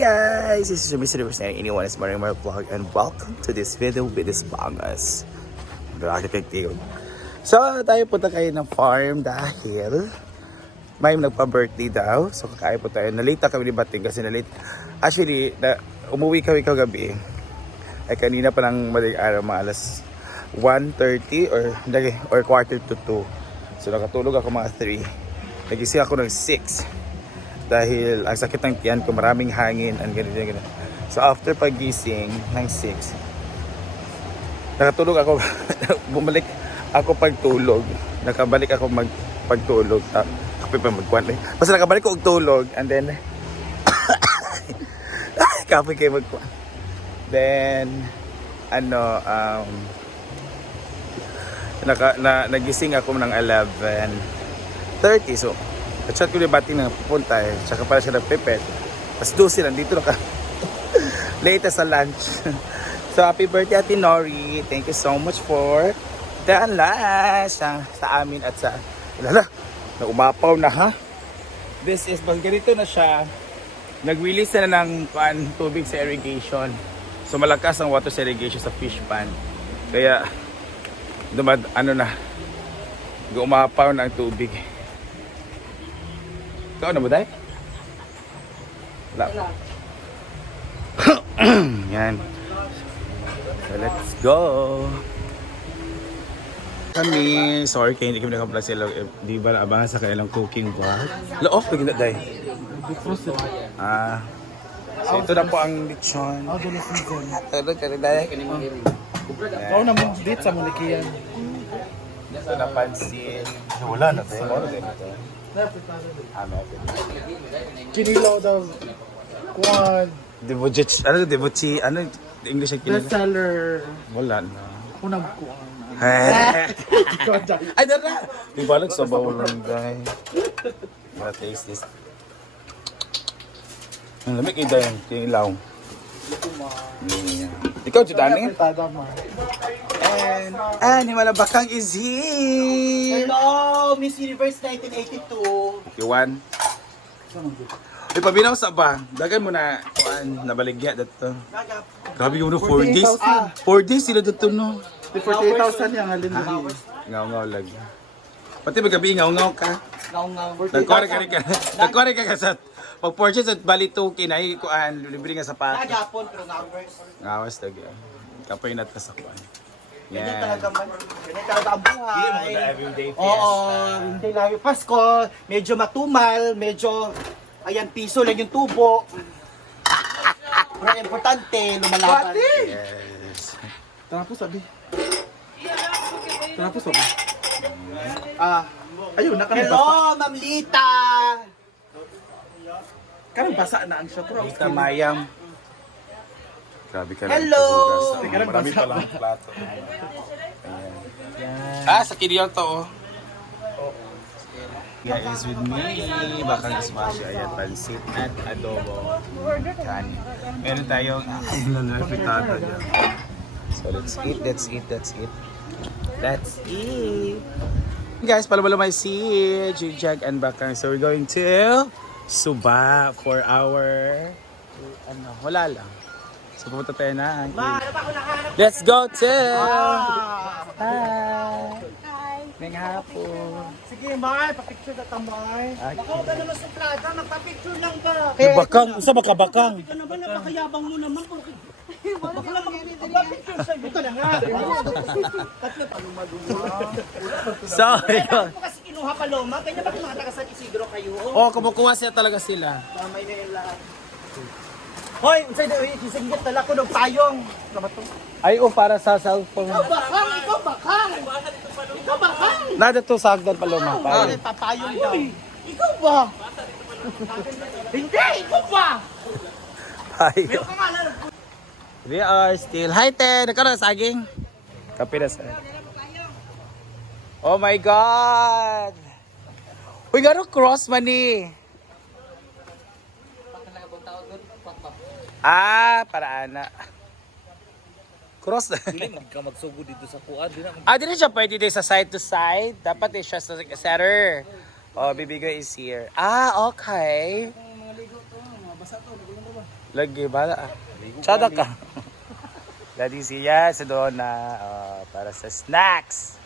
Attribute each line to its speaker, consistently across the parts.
Speaker 1: guys! This is Mr. Universe 81 is Maring Mar Vlog and welcome to this video with this Bangas. Grabe kay So, tayo punta kayo ng farm dahil may nagpa-birthday daw. So, kakain po tayo. Nalita kami ni Bating kasi nalate. Actually, na, umuwi kami kagabi. Ay kanina pa ng madaling araw, mga alas 1.30 or, or quarter to 2. So, nakatulog ako mga 3. Nagising ako ng 6 dahil ang sakit ng tiyan ko, maraming hangin, ang ganito, ganito. So after pagising ng 6, nakatulog ako, bumalik ako pagtulog. Nakabalik ako mag pagtulog. Ta, kape pa magkwan. eh. Basta nakabalik ko og tulog and then kape kayo magkwan. Then ano um naka, na, nagising ako ng 11.30 so Chat ko yung bating na pupunta eh. Tsaka pala siya nagpipet. Tapos 12 nandito na ka. Late sa lunch. so happy birthday Ate Nori. Thank you so much for the lunch sa, amin at sa lala. Na umapaw na ha. This is pag ganito na siya. Nag-release na ng pan, tubig sa irrigation. So malakas ang water sa irrigation sa fish pan. Kaya dumad ano na umapaw na ang tubig. Ikaw na ba? Wala. Yan. So, let's go. Kami, sorry kayo hindi kami nakaplug sila. Eh, Di ba naabangan sa kanilang cooking vlog? La-off, bigla, Day. Ah. So, ito na po ang lechon.
Speaker 2: Ako doon sa season.
Speaker 1: Ito ka rin, Day.
Speaker 2: Ako na mo date sa Mulikiyan.
Speaker 1: Ito na pansin. Wala na, Day. Wala na, Day.
Speaker 2: Kinilaw daw. Kuhan.
Speaker 1: Debujit, ano, debuchi, ano, English ang kinila?
Speaker 2: Bestseller.
Speaker 1: Wala na.
Speaker 2: Ako na kuhan.
Speaker 1: Ay,
Speaker 2: Ikaw
Speaker 1: dara! Di ba nagsabaw lang, guys? Para taste this. Ang lamig kayo dahil, kinilaw. Yeah. Ikaw, Judani?
Speaker 2: Apretada mo.
Speaker 1: And, and, malabakang is here!
Speaker 3: Hello, Miss Universe 1982.
Speaker 1: Iwan. Uy, pabinaw sa ba? Dagan mo na, kuan, nabaligya dito. Grabe yung no, 4 days. 4 days sila dito, no?
Speaker 2: Di 48,000 yung halin na
Speaker 1: Ngaw-ngaw lagi. Pati magabi, ngaw-ngaw ka.
Speaker 3: Ngaw-ngaw.
Speaker 1: Nagkore ka rin ka. Nagkore ka ka sa pag-purchase at balito kinay kuan libre nga sapatos.
Speaker 3: Kagapon, pero ngawers.
Speaker 1: Ngawas lagi. Kapoy nat ka sa kuan.
Speaker 3: Ganyan
Speaker 1: Yan.
Speaker 3: talaga man. Ganyan talaga ang buhay.
Speaker 1: everyday
Speaker 3: Oo, hindi lang yung Pasko. Medyo matumal, medyo, ayan, piso lang yung tubo. Pero importante, lumalaban.
Speaker 1: Yes.
Speaker 2: Tapos sabi. Tapos sabi.
Speaker 3: Ah,
Speaker 2: Ayun, nakarang basa.
Speaker 3: hello, Ma'am Lita!
Speaker 2: Karang basa na ang siya. Pero
Speaker 1: Ika mayam. Grabe ka
Speaker 3: Hello!
Speaker 1: Marami pa lang plato. Ayan. Ah, sa kiriyaw to oh. Yeah, is with me. Bakang smash ayan, pansit at adobo. Kan. Meron tayong ayun na fritada dyan. So let's eat, let's eat, let's eat. Let's eat. Guys, palabalo may si Jigjag and Bakang. So we're going to Suba for our ano, wala lang. So pupunta tayo na. Let's go to Hi. Ngayong hapon.
Speaker 3: Sige, Mar, papicture na tamay. Ako, ka naman suplada, magpapicture lang ba?
Speaker 1: Eh, bakang, usa ba ka bakang?
Speaker 3: Ikaw naman, napakayabang mo naman. Naman magpapicture sa'yo. Ito na nga. Tatlo pa
Speaker 1: So, ikaw.
Speaker 3: Ako kasi kinuha paloma, kanya ba mga taga San Isidro kayo?
Speaker 1: Oh, kumukuha siya talaga sila.
Speaker 3: Mamay na yung lahat. Hoy, unsay na uy, kisinggit tala ko ng payong. Ano ba to?
Speaker 1: Ay, oh, para sa cellphone.
Speaker 3: Ikaw bakang, ikaw bakang. Ikaw bakang.
Speaker 1: Nada to sa Agdan Paloma.
Speaker 3: Ah,
Speaker 1: Pare.
Speaker 3: papayong daw. Ikaw ba? Hindi, ikaw ba? Na
Speaker 1: We are still. Te. Nagkaroon na saging? Kape na sa. Oh my God! Uy, gano'ng cross man eh. Ah, para ana. Cross na.
Speaker 4: Dili man ka magsugo dito sa kuan, di na
Speaker 1: ah, di na siya pwede din sa side to side. Dapat eh siya sa center. Oh, bibigay is here. Ah, okay. Lagi, bala ah. Tsada ka. Daddy siya sa doon na ah, para sa snacks.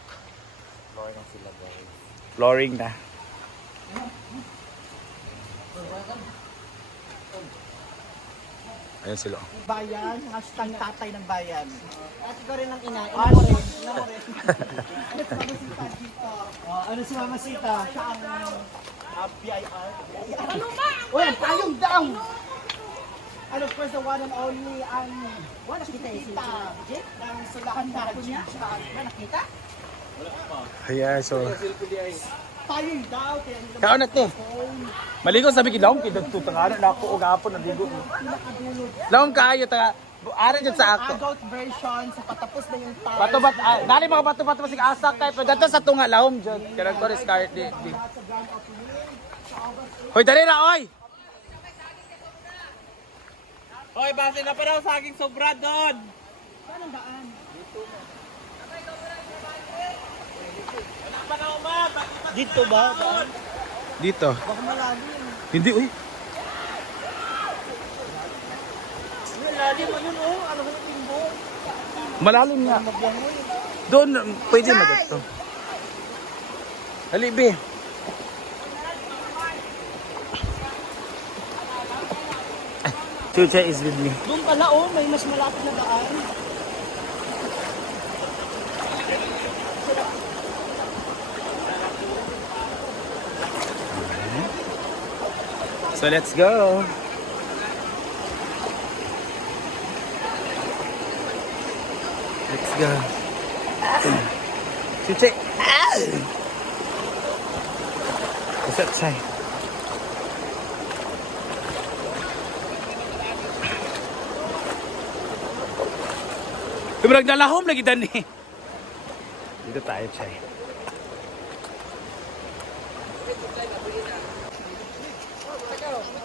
Speaker 4: Flooring na sila guys.
Speaker 1: Flooring na. Ayan sila.
Speaker 3: Bayan, hashtag tatay ng bayan. At ikaw rin ang ina. Ina mo rin. Ina rin. Ano si Mama Sita? Oh, ano si Mama Sita? Siya ang uh, BIR. Ano ba? Uy, ang payong daw! And of course, the one and only ang wala kita si Jake ng sulahan na niya. Wala nakita?
Speaker 1: Ayan, so.
Speaker 3: Payong daw. Kaya hindi
Speaker 1: Kaon na to. Maligo sabi ki laom kid to tanga na ako og hapon naligo. Laom kaayo ta. Ara jud sa ako.
Speaker 3: adult version sa patapos na yung time.
Speaker 1: Bato bat ah, dali mga bato bato sig asak kay pero dato sa tunga lahom jud. Kanang ko start di. di. Hoy dali na oy.
Speaker 4: Hoy, base na pa daw sa aking sobra doon.
Speaker 3: Dito ba? Daan?
Speaker 1: Dito.
Speaker 3: Baka malalim.
Speaker 1: Hindi uy.
Speaker 3: Malalim mo yun oh. Ano ba yung timbo?
Speaker 1: Malalim nga. Doon pwede na dito. Dali be. Chucha is with me.
Speaker 3: Doon pala oh, may mas malapit na daan.
Speaker 1: So let's go. Let's go. Chuchi. What's up, Sai? Ibrag nalahom lagi dani. Dito tayo, Chay.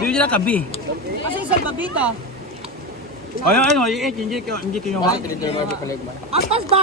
Speaker 1: Bili nila kabi.
Speaker 3: Kasi sa babita.
Speaker 1: Ay, ay, ay, ay, hindi kayo, hindi kayo.
Speaker 3: Ampas ba?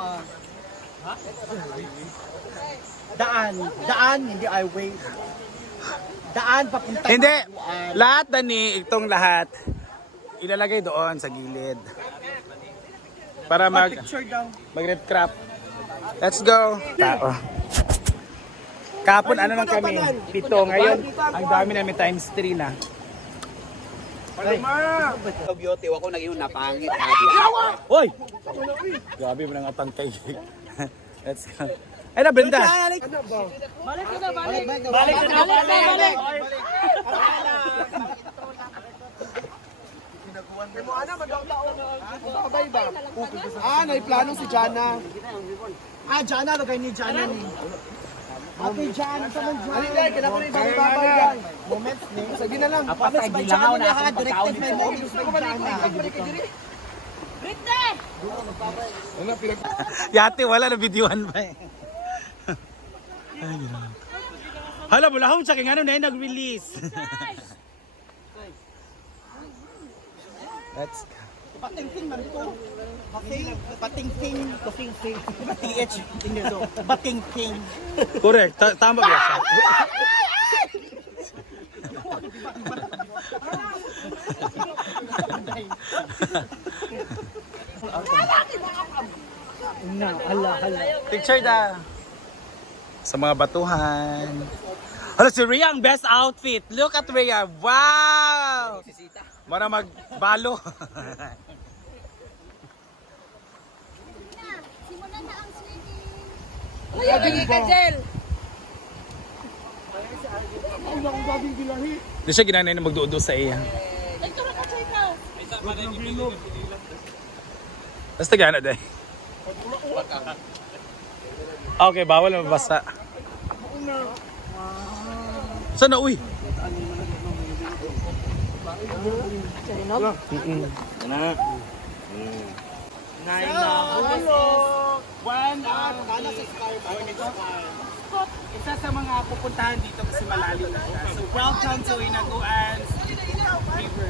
Speaker 3: Daan. Daan, hindi highway. Daan papunta
Speaker 1: Hindi. Lahat na ni, itong lahat, ilalagay doon sa gilid. Para mag,
Speaker 3: Picture daw.
Speaker 1: mag red crop. Let's go. Tao. Kapon ano lang kami? Pito. Ngayon, ang dami namin times 3 na.
Speaker 5: beauty ako nang yun napangit
Speaker 1: Hoy! Grabe mo nang atang kay. Let's go. Ay na, Brenda.
Speaker 6: Balik na, balik! Balik na, balik!
Speaker 3: Ah, may plano si Jana. Ah, Jana, lagay ni Jana ni. Ate Jana, sa mong Jana. Halika, kailangan ko na ibang babaw yan. Moments ni. Sabi na lang. Moments by Jana na ha, directed by moments by Jana.
Speaker 6: Britney!
Speaker 1: Yate, wala na videoan pa eh. Ay, grabe. Hala, bulahong sa king ano na yun nag-release. Let's go.
Speaker 3: Patingting man to. Pating, patingting, patingting. Diba TH? Patingting.
Speaker 1: Correct. Ta- tama ba siya?
Speaker 6: Picture da. Sa mga batuhan. Hala, si Rhea ang best outfit. Look at Rhea. Wow! Mara magbalo.
Speaker 2: Simulan na ang swimming. Uy, ka, Jel.
Speaker 6: Di siya ginanay na magduodo sa iya.
Speaker 2: Ito na ka, Chika.
Speaker 6: Basta gana day. Okay, bawal na mabasa. Sana uy?
Speaker 1: Nine na. One out. Isa sa mga pupuntahan dito kasi malalim na siya. So welcome to Inaguan River.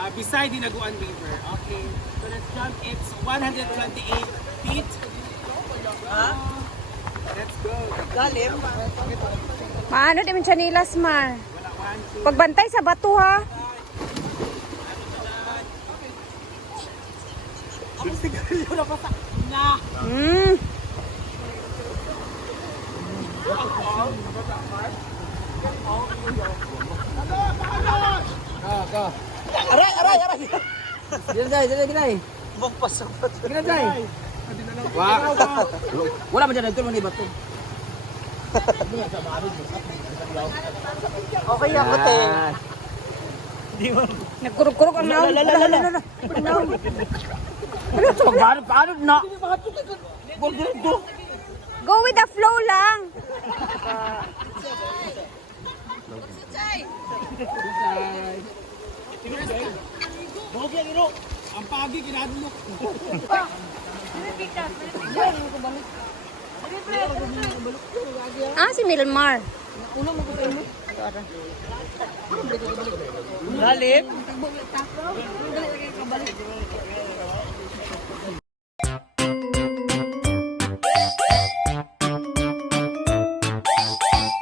Speaker 1: Uh, beside Inaguan River. Okay. So let's jump. It's 128 feet. Huh? Let's go.
Speaker 7: Maano di man siya nilas, Mar. Pagbantay sa bato, ha? Hmm.
Speaker 4: Wala man dyan, nagturo ni Bato.
Speaker 6: Okay ako te.
Speaker 7: Nagkurog-kurog ang naon.
Speaker 4: Paano, paano na?
Speaker 7: Go with the flow lang.
Speaker 1: Bogey, iro. Ang pagi, kinadulok.
Speaker 7: Ah, si Milmar.
Speaker 1: Lalim.